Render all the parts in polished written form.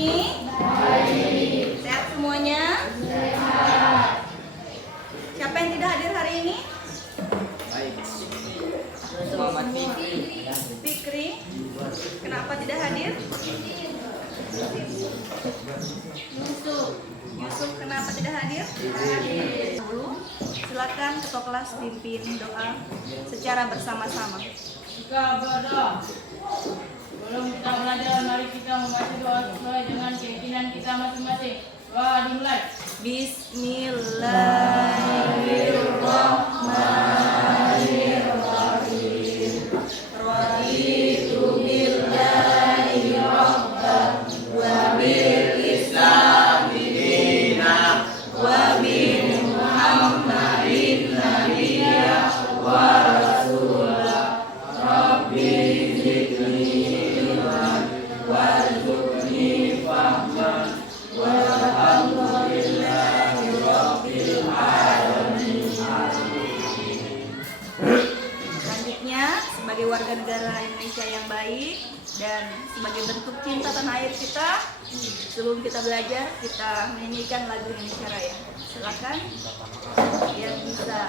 ini? Baik. Sehat semuanya? Sehat. Siapa yang tidak hadir hari ini? Baik. Muhammad Fikri. Kenapa tidak hadir? Yusuf kenapa tidak hadir? Dulu, silakan ketua kelas pimpin doa secara bersama-sama. Jika berdoa belum kita belajar, mari kita membaca doa sesuai dengan keyakinan kita masing-masing. Doa dimulai. Bismillahirrahmanirrahim. Raditu billahi rabban wa bil islami dinan wa bi Muhammadin nabiyya wa rasulah. Rabbi zidni ilman warzuqni fahman walhamdulillahi rabbil alamin. Selanjutnya, sebagai warga negara Indonesia yang baik dan sebagai bentuk cinta tanah air kita, sebelum kita belajar, kita menyanyikan lagu Indonesia Raya. Silakan yang bisa.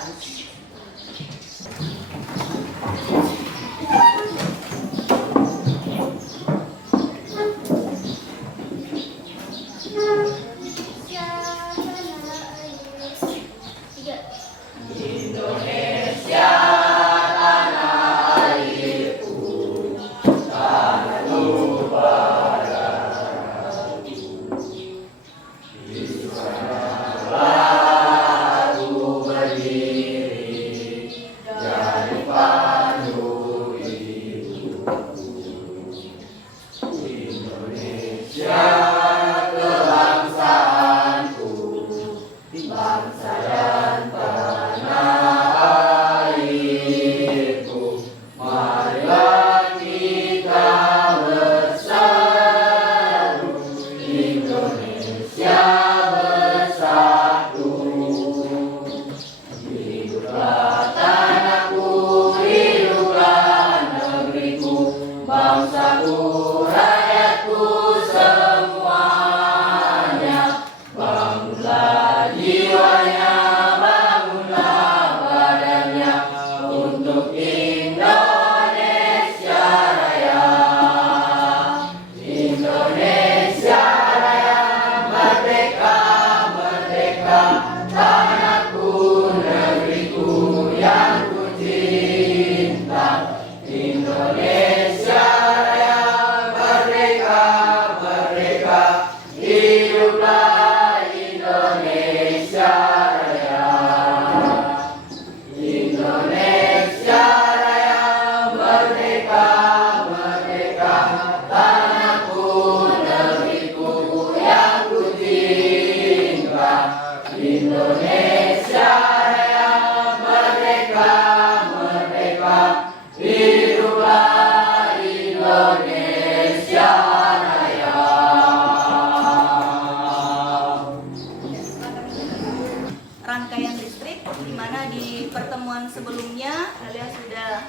Rangkaian listrik, di mana di pertemuan sebelumnya kalian sudah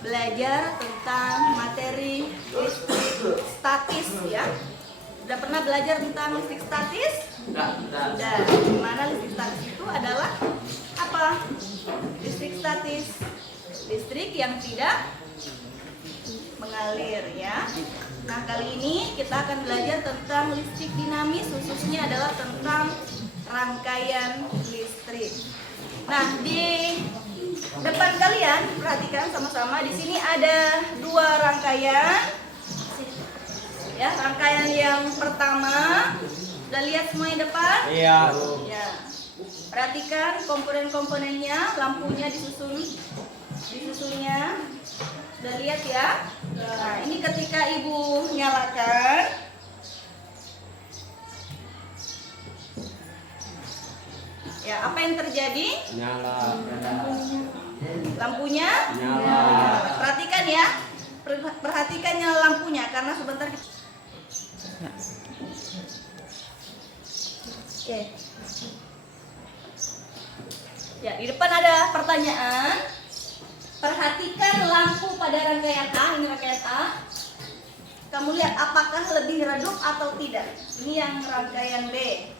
belajar tentang materi listrik statis ya. Sudah pernah belajar tentang listrik statis? Sudah. Di mana listrik statis itu adalah apa? Listrik statis, listrik yang tidak mengalir ya. Nah, kali ini kita akan belajar tentang listrik dinamis, khususnya adalah tentang rangkaian listrik. Nah, di depan kalian perhatikan sama-sama, di sini ada dua rangkaian. Ya, rangkaian yang pertama, sudah lihat semua yang depan? Iya. Ya. Perhatikan komponen-komponennya, lampunya disusunnya. Sudah lihat ya? Nah, ini ketika ibu nyalakan, ya, apa yang terjadi? Nyala. Lampunya Nyala. Perhatikan ya. Perhatikan nyala lampunya karena sebentar kita... Oke. Ya, di depan ada pertanyaan. Perhatikan lampu pada rangkaian A, ini rangkaian A. Kamu lihat apakah lebih redup atau tidak. Ini yang rangkaian B.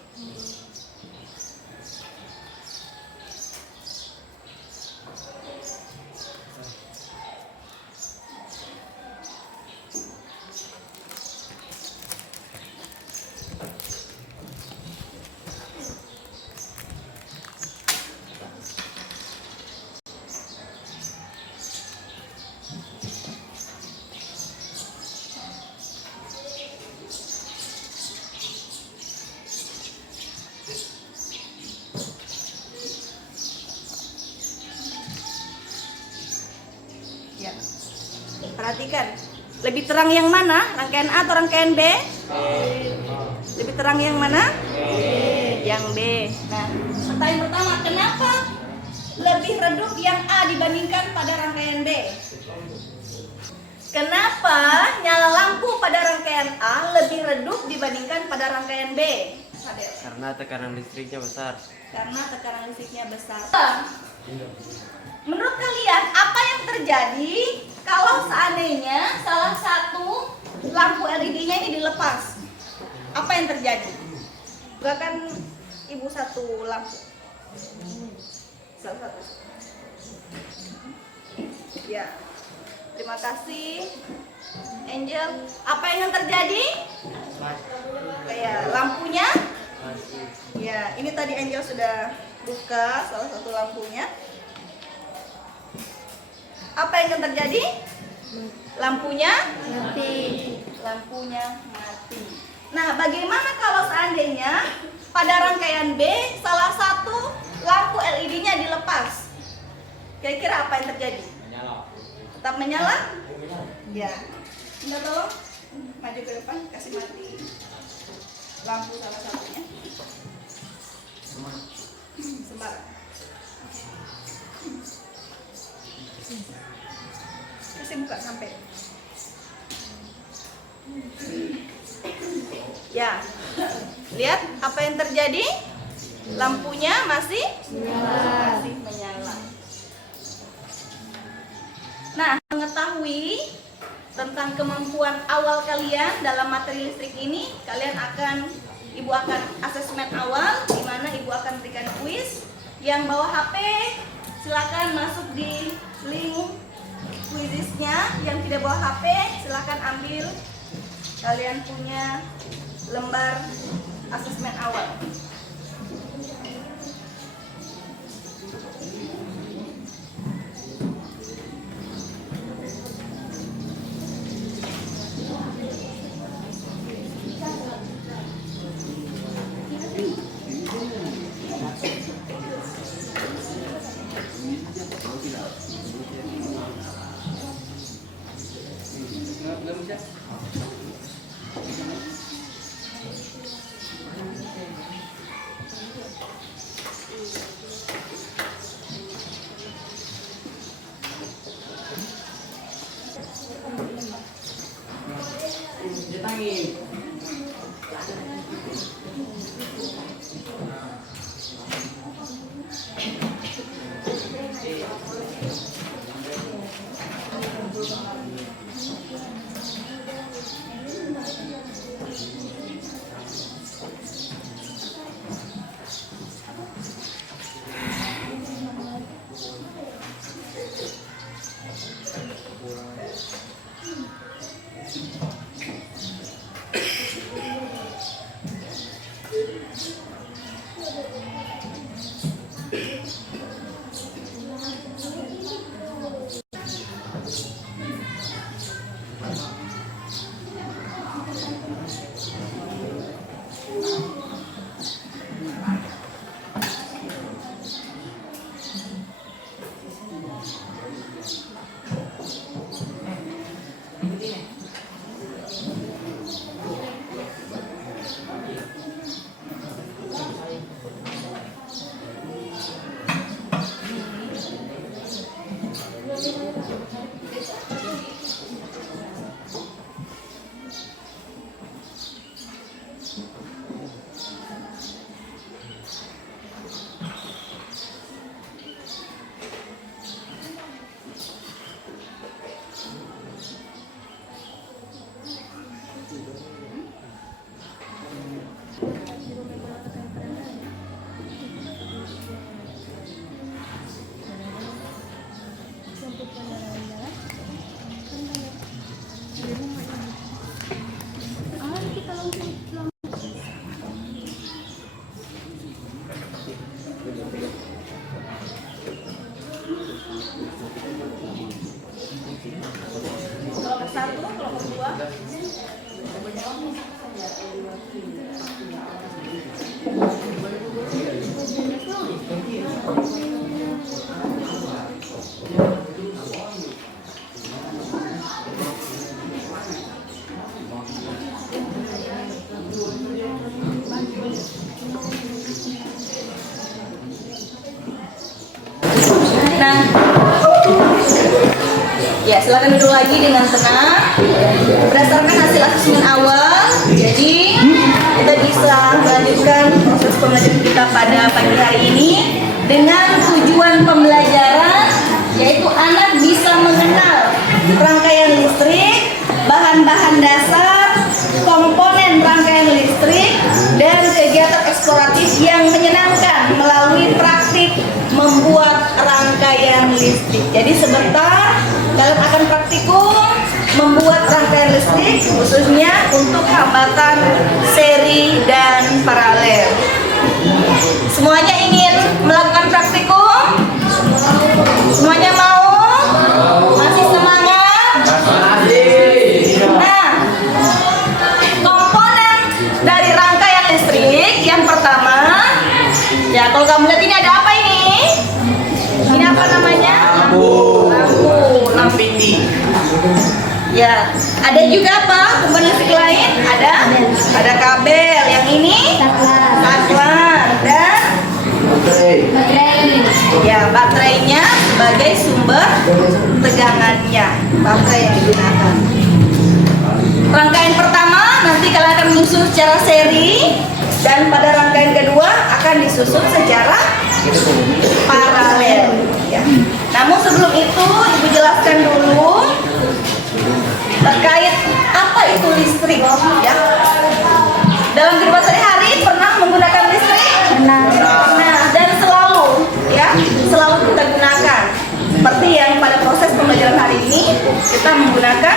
Ya. Perhatikan, lebih terang yang mana? Rangkaian A atau rangkaian B? Lebih terang yang mana? Yang B. Nah, pertanyaan pertama, kenapa lebih redup yang A dibandingkan pada rangkaian B? Kenapa nyala lampu pada rangkaian A lebih redup dibandingkan pada rangkaian B? Adel. Karena tekanan listriknya besar. Karena tekanan listriknya besar. Menurut kalian apa yang terjadi kalau seandainya salah satu lampu LED-nya ini dilepas? Apa yang terjadi? Bahkan ibu satu lampu. Salah satu. Ya. Terima kasih. Angel, apa yang terjadi? Kayak lampunya? Ya, ini tadi Angel sudah buka salah satu lampunya. Apa yang akan terjadi? Lampunya mati. Lampunya mati. Nah, bagaimana kalau seandainya pada rangkaian B salah satu lampu LED-nya dilepas? Kira-kira apa yang terjadi? Tetap menyala? Ya. Minta tolong maju ke depan, kasih mati lampu salah satunya. Sembarang. Kasih buka sampai. Ya. Lihat apa yang terjadi? Lampunya masih menyala. Nah, mengetahui tentang kemampuan awal kalian dalam materi listrik ini, Ibu akan asesmen awal, di mana Ibu akan berikan kuis. Yang bawa HP, silakan masuk di link kuisnya. Yang tidak bawa HP, silakan ambil. Kalian punya lembar asesmen awal. Belum bisa. Ya, silakan duduk lagi dengan tenang. Berdasarkan hasil asesmen awal, jadi kita bisa melanjutkan proses pembelajaran kita pada pagi hari ini dengan tujuan pembelajaran, yaitu anak bisa mengenal rangkaian listrik, bahan-bahan dasar, komponen rangkaian listrik, dan kegiatan eksploratif yang menyenangkan melalui praktik membuat rangkaian listrik. Jadi sebentar kalian akan praktikum membuat rangkaian listrik, khususnya untuk hambatan seri dan paralel. Semuanya ingin melakukan praktikum? Semuanya mau? Masih semangat? Nah, komponen dari rangkaian listrik yang pertama, ya kalau kamu lihat ini ada apa ini? Ini apa namanya? Lampu ini. Ya, ada juga apa? Komponen listrik lain? Ada kabel. Yang ini? Saklar. Dan ya, baterainya sebagai sumber tegangannya. Baterai yang digunakan. Rangkaian pertama nanti kalian akan menyusun secara seri, dan pada rangkaian kedua akan disusun secara paralel. Ya. Namun sebelum itu Ibu jelaskan dulu terkait apa itu listrik. Ya. Dalam kehidupan sehari-hari pernah menggunakan listrik? Pernah. Nah, dan selalu kita gunakan. Seperti yang pada proses pembelajaran hari ini kita menggunakan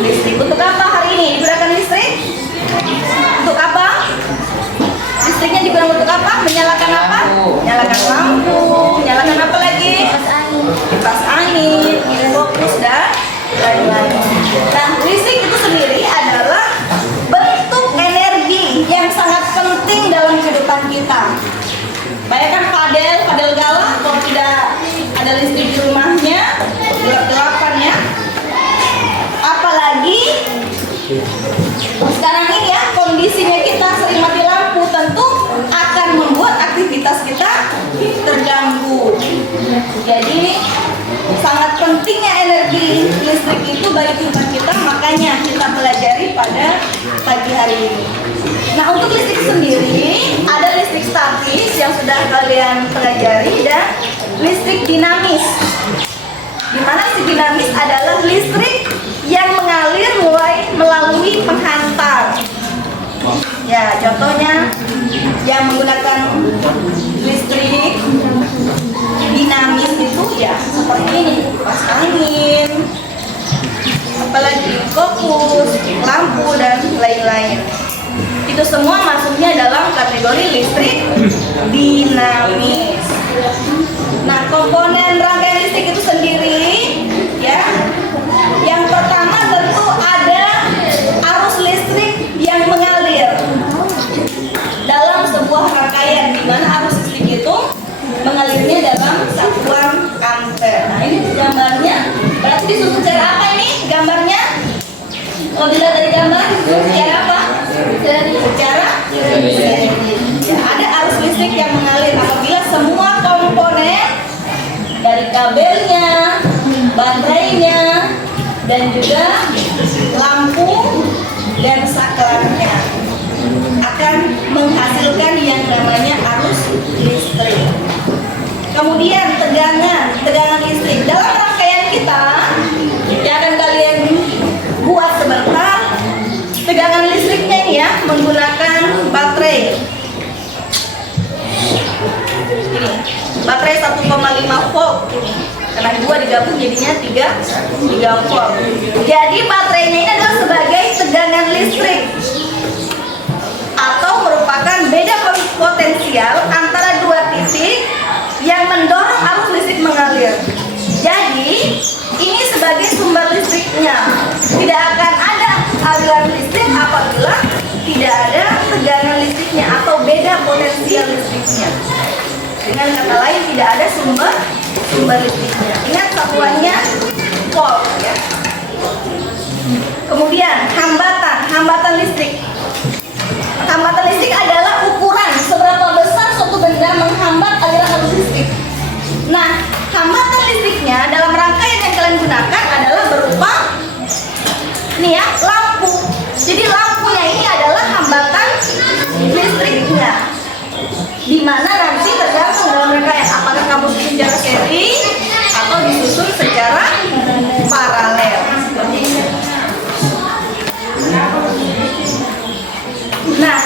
listrik. Untuk apa hari ini digunakan listrik? Untuk apa? Listriknya digunakan untuk apa? Menyalakan apa? Menyalakan lampu. Menyalakan apa lagi? Kipas angin, fokus dan lain-lain. Nah, listrik itu sendiri adalah bentuk energi yang sangat penting dalam kehidupan kita. Bayangkan padel galak, kalau tidak ada listrik di rumahnya, gelap-gelapan ya. Apalagi sekarang ini ya, kondisinya kita sering mati lampu, tentu akan membuat aktivitas kita terganggu. Jadi sangat pentingnya energi listrik itu bagi kehidupan kita, makanya kita pelajari pada pagi hari ini. Nah, untuk listrik sendiri ada listrik statis yang sudah kalian pelajari dan listrik dinamis. Di mana listrik dinamis adalah listrik yang mengalir mulai melalui penghantar. Ya, contohnya yang menggunakan listrik dinamis itu ya seperti ini, kipas angin, apalagi fokus, lampu dan lain-lain. Itu semua masuknya dalam kategori listrik dinamis. Nah, komponen rangkaian listrik itu sendiri ya, yang pertama tentu ada arus listrik yang mengalir dalam sebuah rangkaian, di mana arus listrik itu mengalirnya dalam satuan ampere. Nah, ini gambarnya. Berarti disusun secara apa ini gambarnya? Kalau dilihat dari gambar, secara apa? Secara ya, ada arus listrik yang mengalir apabila semua komponen dari kabelnya, baterainya, dan juga lampu dan saklarnya akan menghasilkan yang namanya arus listrik. Kemudian tegangan listrik dalam rangkaian kita yang akan kalian buat sebentar. Tegangan listriknya ini ya menggunakan baterai. Ini baterai 1,5 volt ini. Karena 2 digabung jadinya 3 volt. Jadi baterainya ini adalah sebagai tegangan listrik atau merupakan beda potensial antara dua titik yang mendorong arus listrik mengalir. Jadi ini sebagai sumber listriknya. Tidak akan ada aliran listrik apabila tidak ada tegangan listriknya atau beda potensial listriknya. Dengan kata lain, tidak ada sumber listriknya. Ingat satuannya volt ya. Kemudian hambatan listrik. Hambatan listrik adalah ukuran seberapa besar suatu benda menghambat aliran arus listrik. Nah, hambatan listriknya dalam rangkaian yang kalian gunakan adalah di mana nanti tergantung dalam rangkaian apakah kamu susun secara seri atau disusun secara paralel seperti ini. Nah,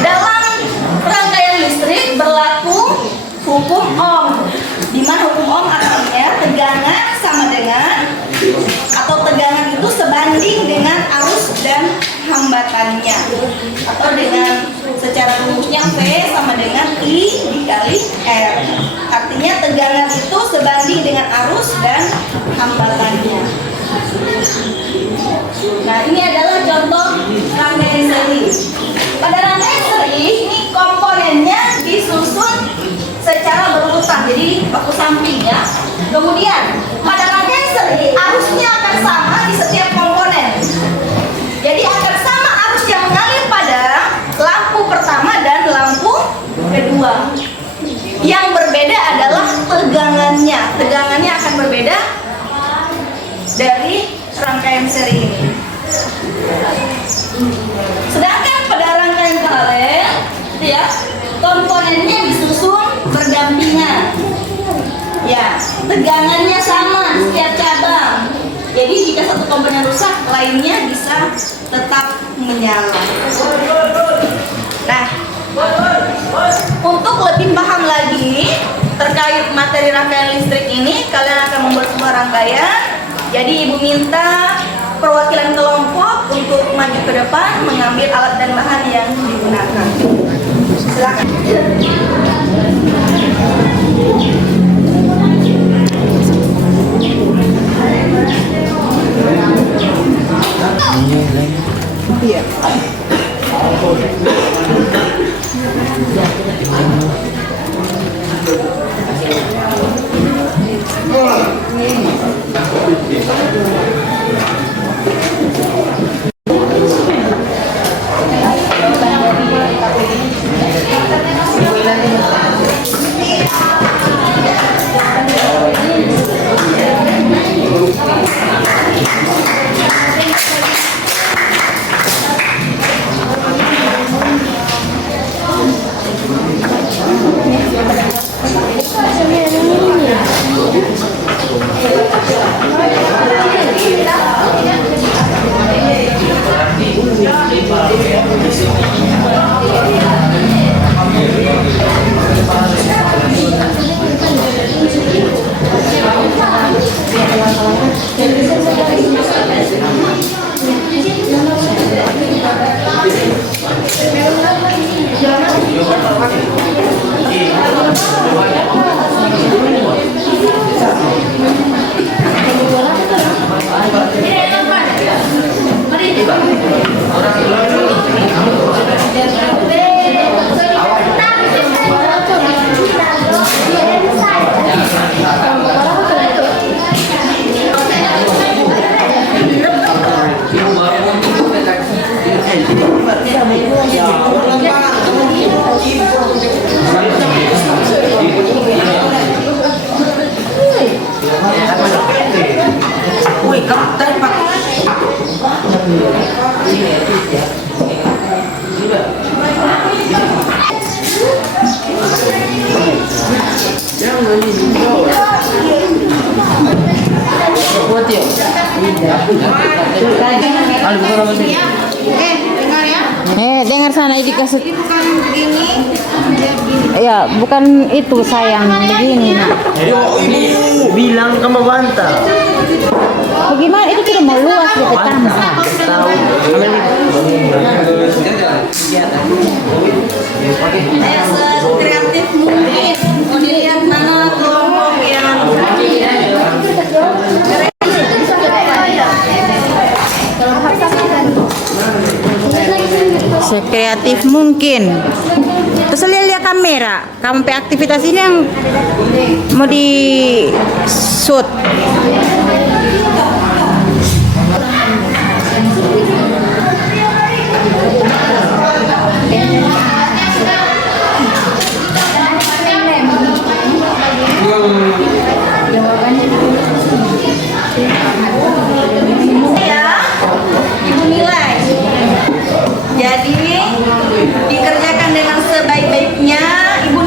dalam rangkaian listrik berlaku hukum Ohm, di mana hukum Ohm artinya tegangan sama dengan atau tegangan itu sebanding dengan arus dan hambatannya, atau dengan secara rumusnya V sama dengan I dikali R. Artinya tegangan itu sebanding dengan arus dan hambatannya. Nah, ini adalah contoh rangkaian seri. Pada rangkaian seri ini komponennya disusun secara berurutan, jadi baku samping ya. Kemudian pada rangkaian seri arusnya akan sama di setiap komponen. Jadi akan sama arus yang mengalir pada lampu pertama dan lampu kedua. Yang berbeda adalah tegangannya. Tegangannya akan berbeda dari rangkaian seri ini. Sedangkan pada rangkaian paralel, ya, komponennya disusun berdampingan. Ya, tegangannya sama di setiap cabang. Jadi jika satu komponen rusak, lainnya bisa tetap menyala. Nah, untuk lebih paham lagi terkait materi rangkaian listrik ini, kalian akan membuat sebuah rangkaian. Jadi ibu minta perwakilan kelompok untuk maju ke depan mengambil alat dan bahan yang digunakan. Silakan. Iya. Dengar sana dikasih. Bukan begini, dia begini. Ya, bukan itu sayang, begini nak. Bilang kamu bantah. Bagaimana itu tidak mau luas di pertama. Tahu. Saya sekreatif mungkin. Mau dilihat mana kelompok yang sekreatif mungkin. Terus lihat kamera, kamu aktivitas ini yang mau di shoot. Ibu nilai. Jadi dikerjakan dengan sebaik-baiknya. Ibu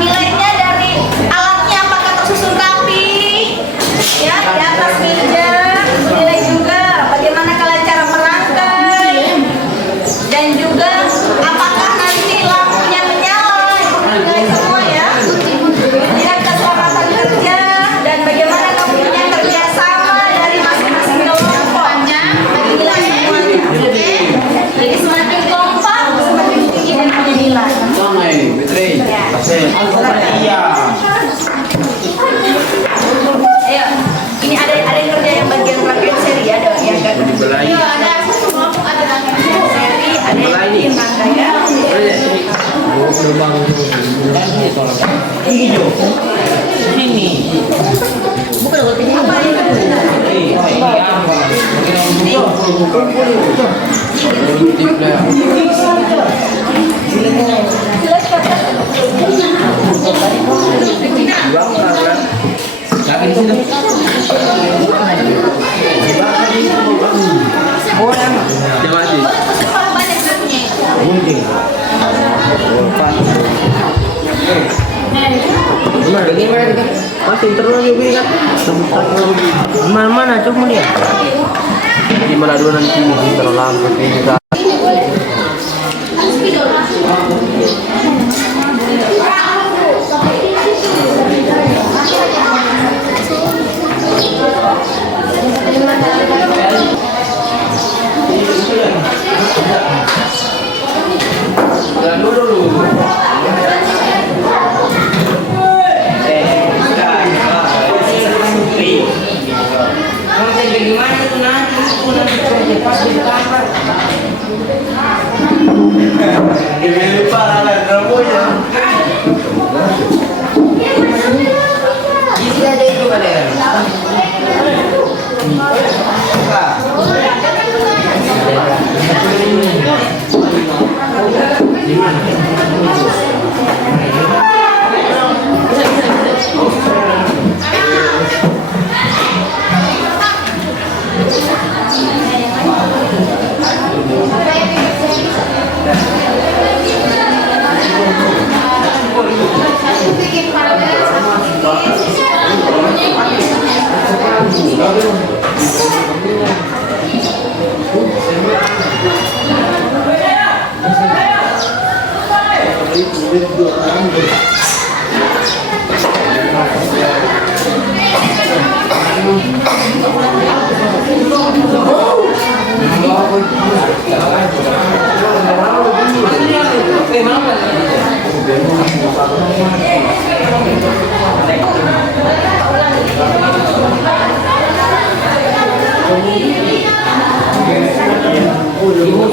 Masih terus juga kan? Mana coba lihat? Di mana dua nanti terlalu lama juga.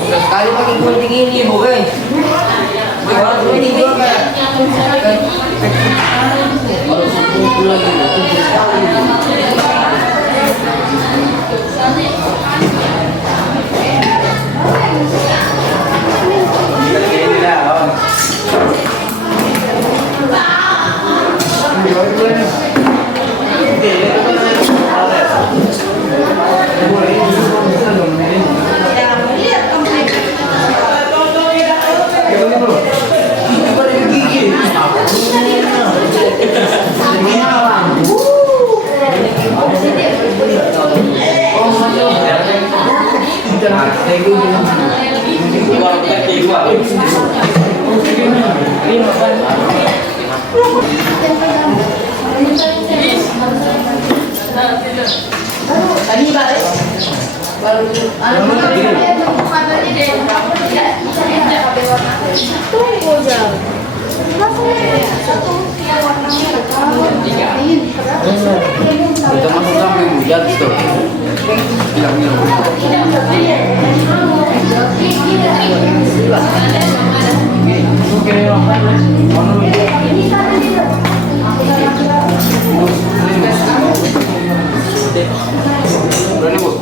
Sekali pakai gunting ini, Bu, guys. Kalau ini juga kalau 10 lagi tadi balik baru tunggu jam kita masuk sampai hujan tuh berani, Bu?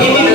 Ini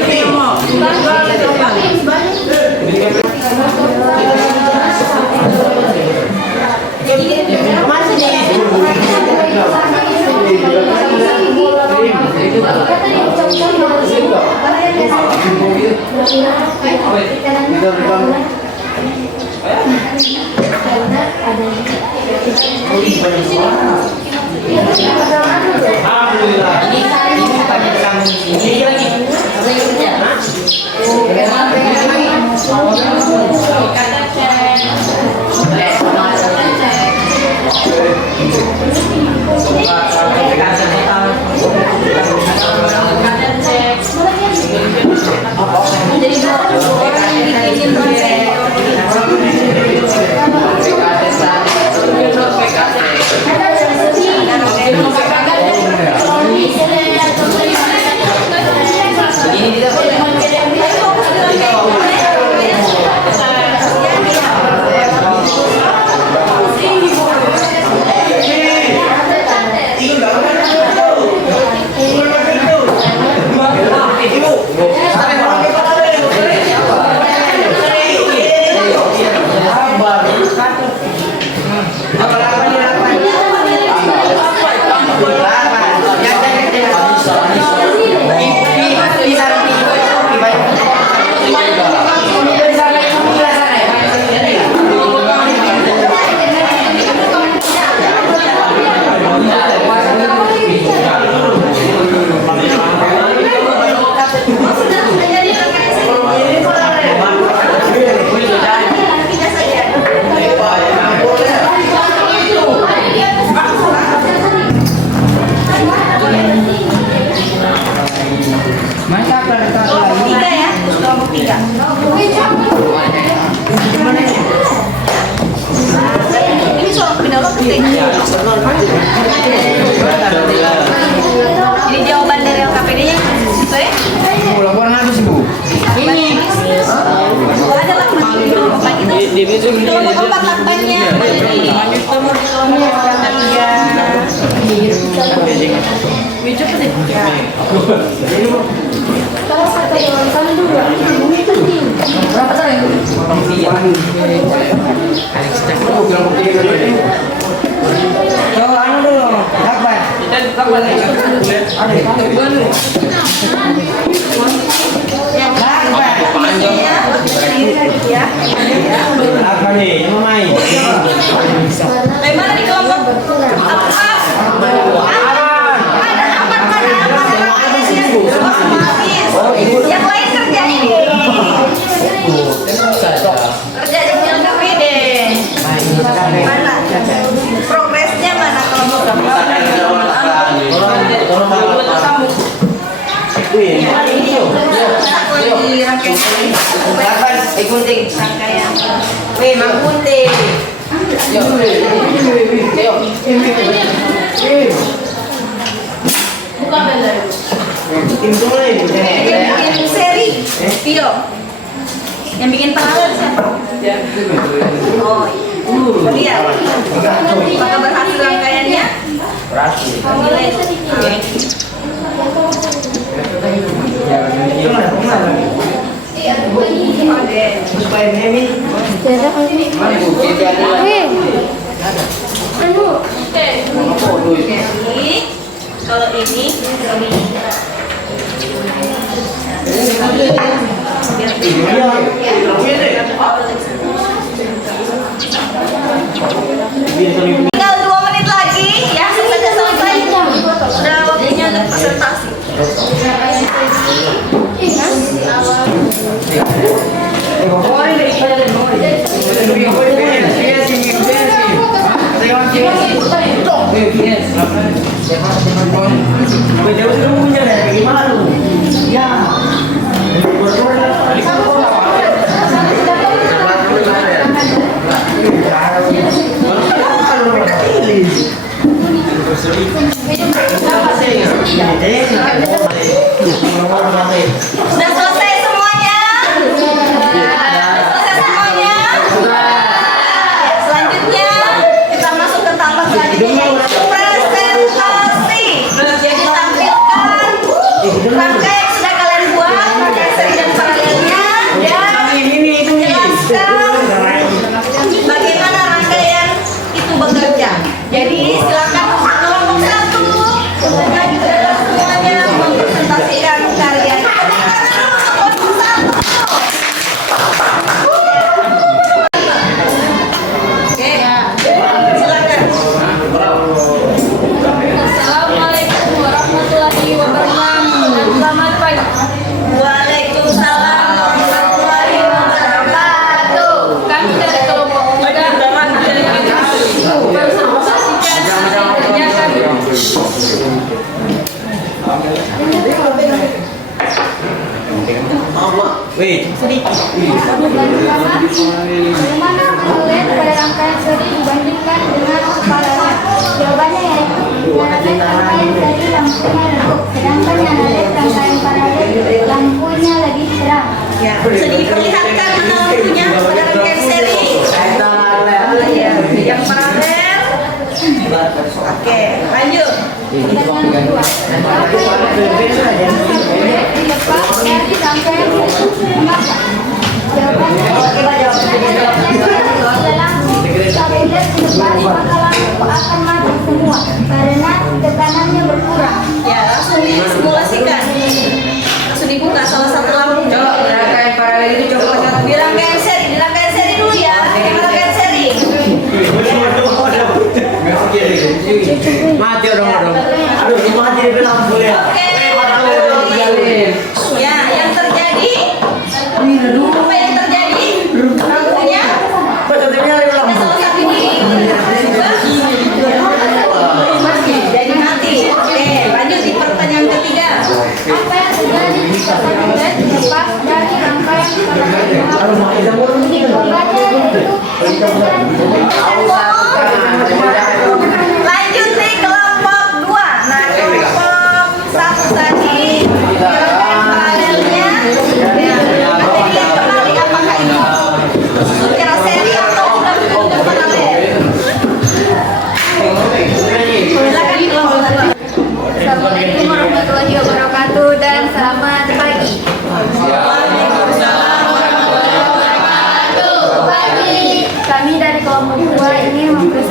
Ada lah kelompok itu. Kelompok 4 lakbannya. Kelompok ketiga. Coba anu dulu, lakban. Bagaimana di kelompok empat? Ada empat mana? Yang lain kerja ini. Kerja yang berbeda. Mana? Progresnya mana kelompok empat? Lakban, gunting. Rangkaian. Weh, mang gunting. Bukan benar. Yang bikin seri video. Yang bikin paralel siapa? Oh iya. Apakah berhasil rangkaiannya? Berhasil. Nilai. Oke. Supaya memi. Jadi kalau ini tinggal 2 menit lagi ya, selesai. Sudah waktunya untuk presentasi. Sudah selesai semuanya? Selesai semuanya? Selanjutnya kita masuk ke tahapan selanjutnya yaitu presentasi. Jadi tampilkan rangkaian yang sudah kalian buat, rangkaian seri dan paralelnya, dan jelaskan bagaimana rangkaian itu bekerja. Jadi silakan kelompok 1 dan semuanya mempresentasikan karya. Kelompok 1. Oke, silakan. Assalamualaikum warahmatullahi wabarakatuh. Selamat pagi. Waalaikumsalam warahmatullahi wabarakatuh. Kami dari kelompok 3 mempresentasikan kerja kami. Bagaimana melihat pada rangkaian seri dibandingkan dengan paralel? Jawabannya yaitu yang rangkaian seri lampunya redup, sedangkan yang rangkaian paralel lampunya lebih terang. Ya, bisa diperlihatkan mana lampunya pada rangkaian seri? Yang paralel. Oke, lanjut. Pertanyaan kedua, apa yang dilepas dari rangkaian seri memaksa? Jawabannya apabila dilepas maka lampu akan mati semua karena tekanannya berkurang. Ya, langsung disimulasikan. Langsung dibuka salah satu lampu. Coba rangkaian paralel itu coba. Di rangkaian seri dulu ya. Yang rangkaian seri. Mati orang. Aduh, mati di lampu ya. Oke. Ya, yang terjadi. Apa yang terjadi? Lampunya. Ada salah satu jadi mati. Oke, lanjut di pertanyaan ketiga. Apa yang terjadi jika paralel dilepas dari rangkaian paralel? Lanjut nih kelompok 2. Nah, kelompok 1 tadi rangkaian paralelnya. Ya, nanti dilihat kembali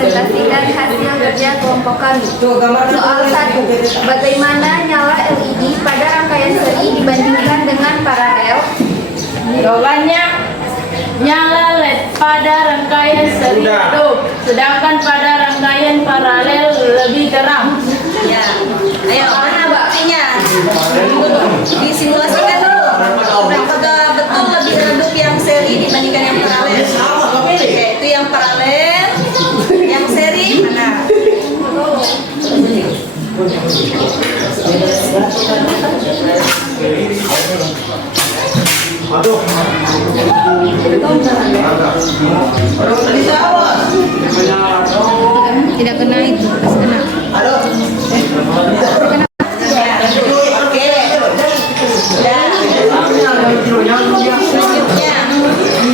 mempresentasikan hasil kerja kelompok kami. Soal 1. Bagaimana nyala LED pada rangkaian seri dibandingkan dengan paralel? Jawabannya nyala LED pada rangkaian seri redup, sedangkan pada rangkaian paralel lebih terang. Ya. Ayo, mana buktinya? Disimulasikan dulu. Apakah betul lebih redup yang seri dibandingkan yang paralel? Oke, itu yang paralel. Yang seri mana? Tidak kena itu, harus kena. Oke. Dan selanjutnya.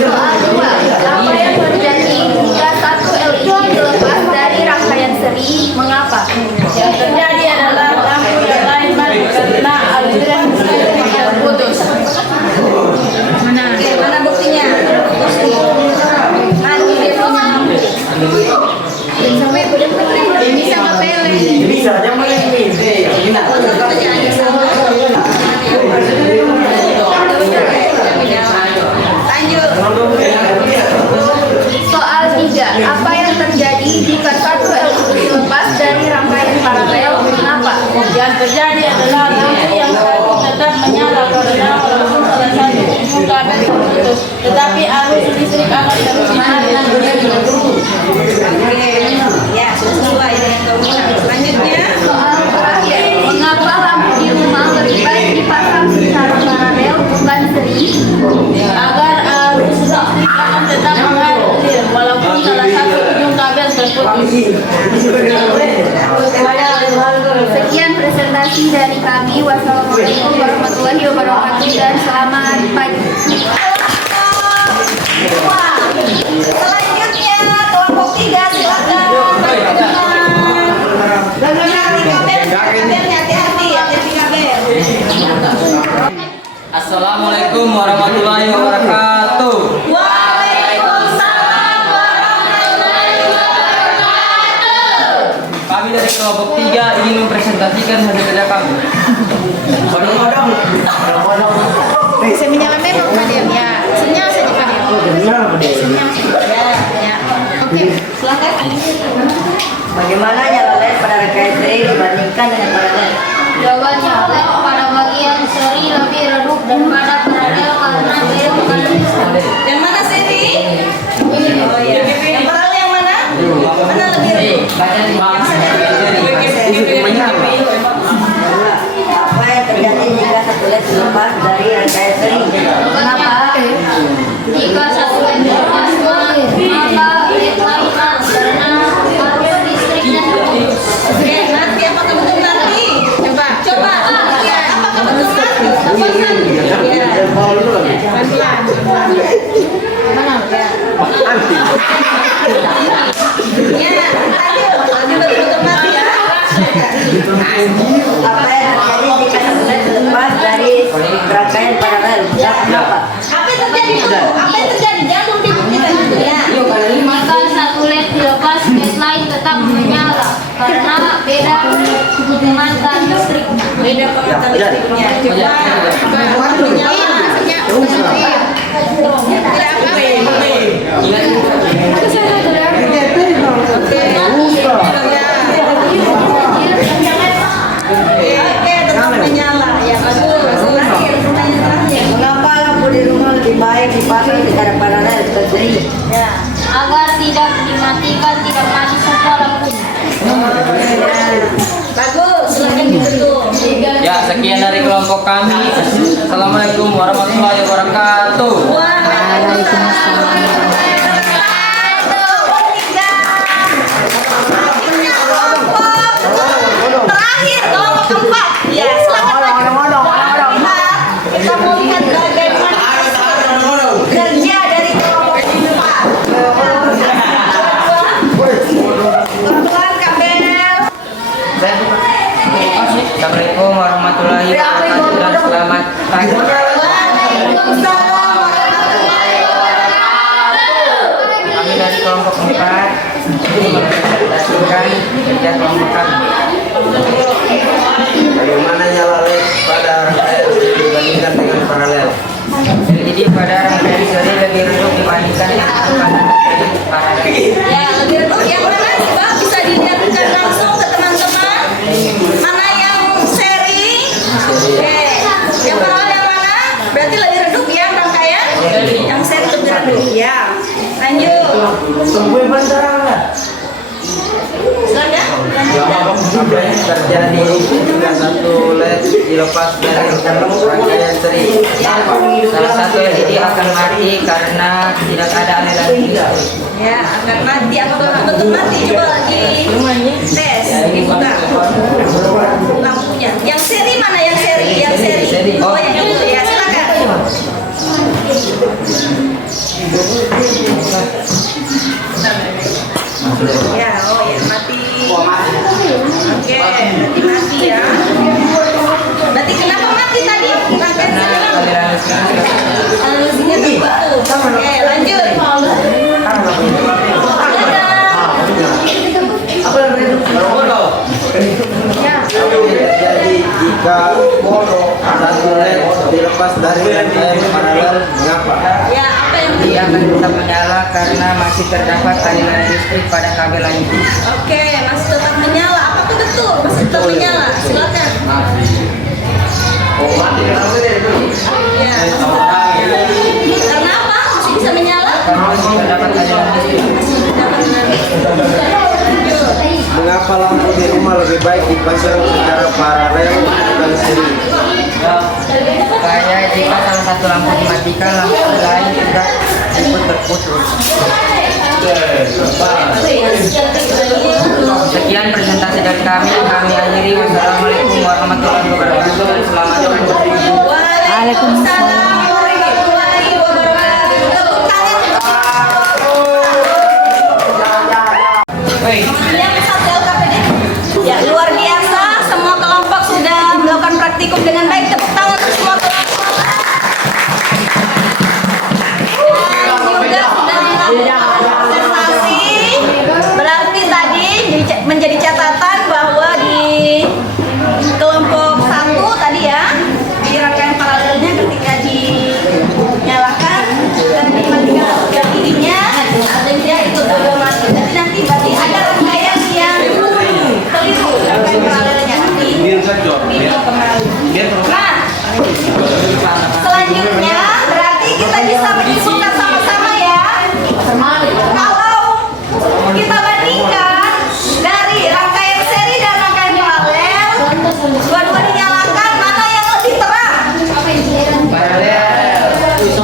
Soal 2. Apa yang terjadi jika satu LED dilepas dari rangkaian seri? Mengapa? Yang terjadi adalah lampu yang lain mati karena aliran listrik terputus. Mana? Oke, mana buktinya? Nanti dia punya lampu. Sampai bisa ngapelin. Bisa aja main ini. Pertanyaannya sama. Lanjut. Soal 3. Apa yang terjadi jika satu LED dilepas dari rangkaian paralel? Mengapa? Yang terjadi adalah lampu yang satu tetap menyala karena walaupun salah satu ujung kabel terputus, tetapi arus listrik akan terus mengalir. Oke. Ya, sesuai dengan keumuman. Selanjutnya. Soal terakhir. Mengapa lampu di rumah lebih baik dipasang secara paralel bukan seri? Agar arus listrik akan tetap mengalir walaupun salah satu ujung kabel terputus. Sekian presentasi dari kami. Wassalamualaikum warahmatullahi wabarakatuh dan selamat pagi. Selanjutnya kelompok 3 silakan. Kabelnya hati-hati, hati-hati kabel. Assalamualaikum warahmatullahi wabarakatuh. Waalaikumsalam warahmatullahi wabarakatuh. Kami dari kelompok 3 ingin mempresentasikan hasil kerja kami. Bisa menyala memang kalian ya. Senyal saja kalian. Ya. Oke. Silakan. Bagaimana nyala LED pada rangkaian seri dibandingkan dengan paralel? Jawabannya LED pada bagian seri lebih redup daripada paralel karena dia bukan listrik. Yang mana seri? Oh iya. Yang paralel yang mana? Mana lebih redup? Apa yang terjadi jika satu LED dilepas dari rangkaian seri? Mengapa? Jika satu LED dilepas, maka LED lainnya karena arus listriknya terputus. Oke, nanti apakah betul nanti? Coba. Ya, apakah betul nanti? Ya. Pelan-pelan. Mana? Ya, tadi betul nanti ya. Apa yang terjadi jika satu LED dilepas dari rangkaian paralel? Kenapa? Apa yang terjadi tuh? Apa yang terjadi? Jangan dibuktikan dulu ya. Maka satu LED dilepas, LED lain tetap menyala karena beda pemantar listrik. Beda pengatur listriknya. Coba. Menyala. Oke, tetap menyala. Ya, bagus. Terakhir, pertanyaan terakhir. Mengapa lampu di rumah lebih baik dipasang secara paralel bukan seri? Ya. Agar tidak dimatikan, tidak mati semua lampunya. Bagus, silakan ditutup. Ya, sekian dari kelompok kami. Assalamualaikum warahmatullahi wabarakatuh. Waalaikumsalam. Terakhir, kelompok keempat. Ya, selamat kita mau lihat bagaimana kerja dari kelompok keempat. Kebetulan kabel. Assalamualaikum warahmatullahi wabarakatuh dan selamat pagi. Waalaikumsalam warahmatullahi Terjadi hingga satu LED dilepas dari rangkaian seri. Salah satu LED akan mati karena tidak ada aliran listrik. Ya, akan mati. Apakah betul mati? Coba di tes, dibuka lampunya. Yang seri mana? Yang seri. Oh, yang itu ya. Silakan. Ya, oh ya mati. Oke, berarti mati ya. Berarti kenapa mati tadi? Rangkaian seri. Alirannya terputus. Oke, lanjut. Jadi jika satu LED dilepas dari rangkaian paralel, mengapa? Ya, apa yang Dia akan tetap menyala karena masih terdapat aliran listrik pada kabel lain. Oke, masih tetap menyala. Apakah betul? Masih tetap menyala. Silakan. Ya. Karena apa? Masih bisa menyala? Karena masih terdapat aliran listrik. Mengapa lampu di rumah lebih baik dipasang secara paralel dan seri? Supaya jika salah satu lampu dimatikan, lampu lain juga ikut terputus. Sekian presentasi dari kami akhiri. Wassalamualaikum warahmatullahi wabarakatuh. Selamat menikmati. Waalaikumsalam warahmatullahi wabarakatuh. Yang satu LKPD. Ya, luar biasa. Semua kelompok sudah melakukan praktikum dengan baik. Tepuk tangan untuk semua kelompok. Dan juga sudah melakukan presentasi. Berarti tadi menjadi catatan bahwa di kelompok 1 tadi ya, di rangkaian paralelnya ketika dinyalakan dan dimatikan jadinya dia itu sudah mati. Jadi nanti berarti ada rangkaian yang keliru rangkaian paralelnya nanti dihitung kembali. Nah, selanjutnya berarti kita bisa menyimpulkan sama-sama ya. Kalau kita bandingkan dari rangkaian seri dan rangkaian paralel, dua-dua dinyalakan, mana yang lebih terang?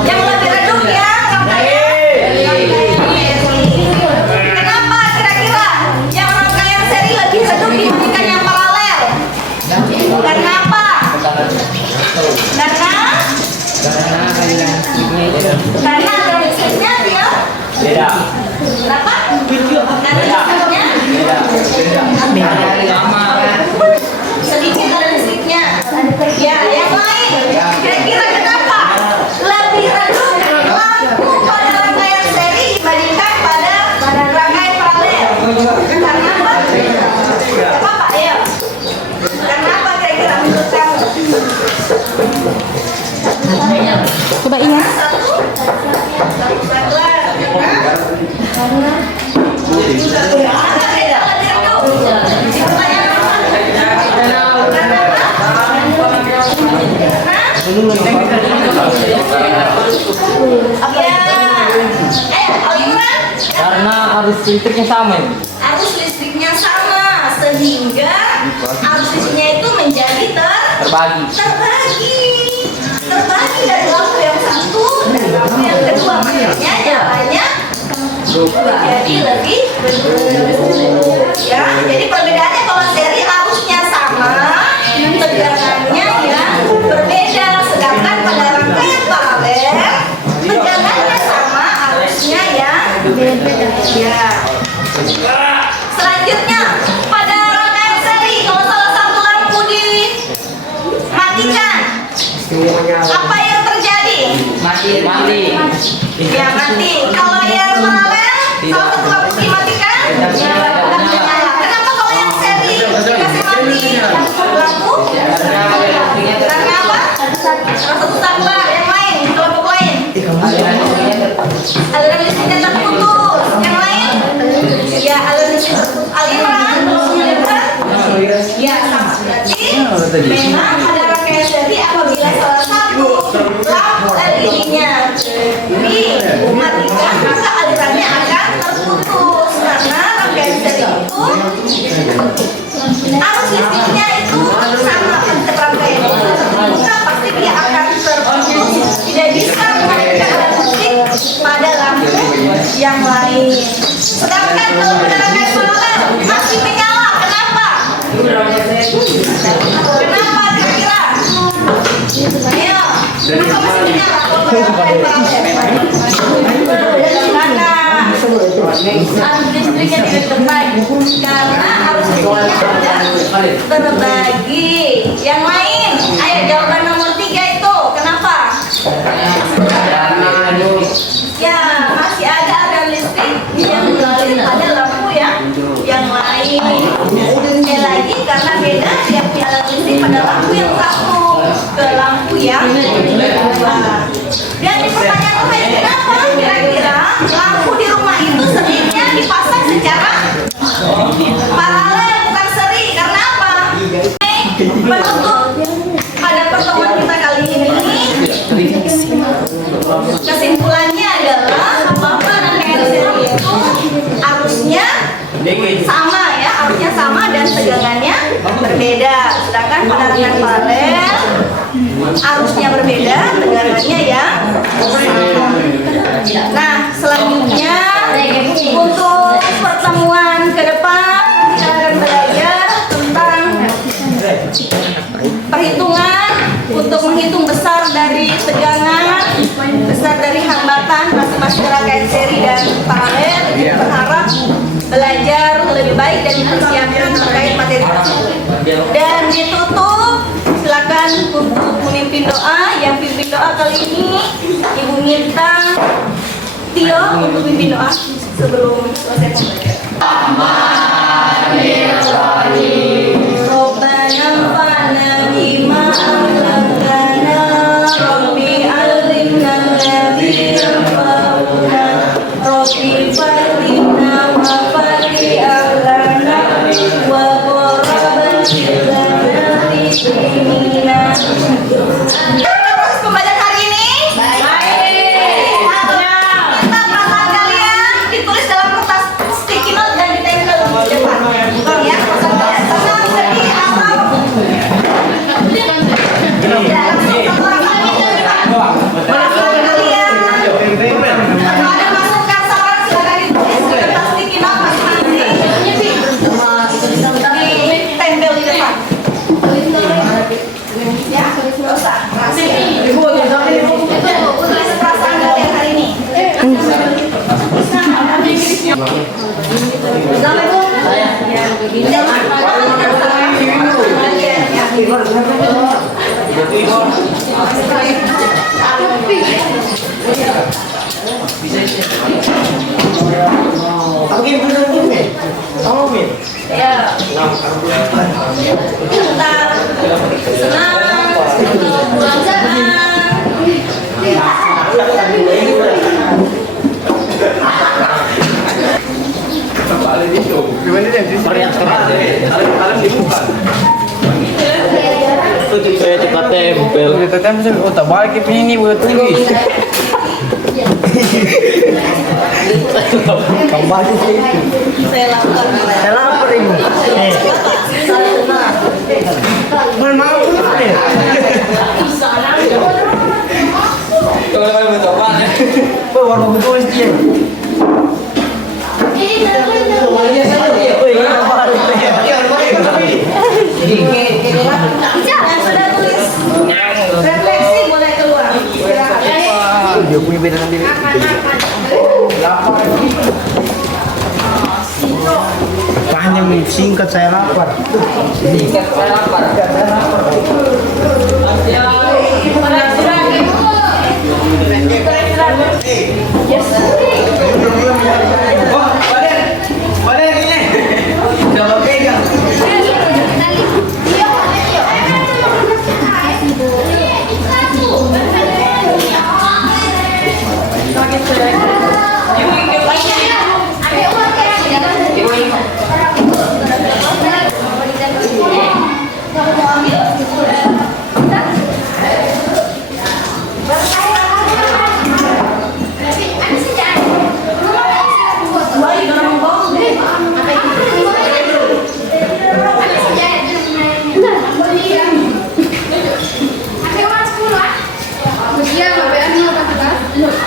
Yang lebih redup ya rangkaian. Kenapa kira-kira yang rangkaian seri lebih redup dibandingkan yang paralel? Karena apa? Karena aliran listriknya dia Beda. berapa? Karena listriknya sedikit ada listriknya. Ya, yang lain kira-kira kenapa lebih redup lampu pada rangkaian seri dibandingkan pada rangkaian paralel? Karena apa? Apa Pak? Ayo. Karena apa kira-kira menurut kamu? Coba ingat. Karena arus listriknya sama. Arus listriknya sama sehingga arus listriknya itu menjadi terbagi dari lampu yang satu dan lampu yang kedua, makanya nyalanya jadi lebih ya. Jadi perbedaannya kalau seri arusnya sama, tegangannya yang berbeda, sedangkan pada rangkaian paralel tegangannya sama, arusnya yang berbeda ya. Selanjutnya pada rangkaian seri, kalau salah satu lampu dimatikan, apa yang terjadi? Mati. Ya mati. Kalau yang paralel, salah satu lampu dimatikan, kenapa kalau yang seri dikasih mati lampu? Karena apa? Salah satu tambah yang lain, kelompok lain. Aliran listriknya terputus. Yang lain? Ya aliran listrik terputus. Aliran. Ya sama. Berarti memang ada rangkaian seri apabila salah satu lampu LED-nya dimatikan, maka alirannya akan terputus karena rangkaian seri itu arus listriknya itu sama dengan rangkaian itu, maka pasti dia akan terputus, tidak bisa mengalirkan arus listrik pada lampu yang lain. Sedangkan kalau pada rangkaian paralel masih menyala, kenapa? Kenapa kira-kira? Ayo, kenapa masih menyala kalau pada rangkaian paralel? Karena arus listriknya tidak terbagi, karena arus listriknya tidak terbagi. Yang lain, ayo jawaban nomor 3 itu kenapa? Ya, masih ada aliran listrik yang mengalir pada lampu yang lain. Sekali lagi karena beda yang aliran listrik pada lampu yang satu ke lampu yang kedua. Dan di pertanyaan lain, kenapa kira-kira lampu di rumah itu seringnya dipasang secara paralel bukan seri? Karena apa? Penutup pada pertemuan kita kali ini, kesimpulannya adalah bahwa rangkaian seri itu arusnya sama ya, arusnya sama dan tegangannya berbeda. Sedangkan pada rangkaian paralel arusnya berbeda, tegangannya yang sama. Nah, selanjutnya untuk pertemuan ke depan kita akan belajar tentang perhitungan untuk menghitung besar dari tegangan, besar dari hambatan masing-masing rangkaian seri dan paralel. Kita berharap belajar lebih baik dan mempersiapkan terkait materi tersebut. Dan ditutup, silakan untuk memimpin doa. Yang pimpin doa kali ini Ibu Mirta Tio untuk pimpin doa sebelum selesai pembelajaran. Robbana fa'na bima 'allamtana, Rabbi 'allimna alladhi yanfa'una, Rabbi fa'allimna wa fa'li ahlana wa qurraban lana fi dinina. Proses pembelajaran hari ini baik. Kita perasaan kalian ditulis dalam kertas sticky note dan ditempel di depan. Ya, perasaan kalian senang, sedih, atau perasaan kalian kalau ada masukan saran silakan ditulis di kertas sticky note masing-masing, ditempel di depan. Ya, nggak usah. Tulis perasaan kalian hari ini. Assalamualaikum. Ya. Bentar. Senang. Pulang senang. Saya cepat tempel. Kita kan bisa otak balik ini buat tulis. Kembali sih. Saya lapar. Saya lapar ini. Mau nih. Kalau mau mencoba ya. Warna betul dia. Yang sudah tulis refleksi boleh keluar. Dia punya beda sendiri. Panjang nih, singkat saya lapar. Singkat saya lapar. Badan ini. Jangan pegang. Berapa? Minum.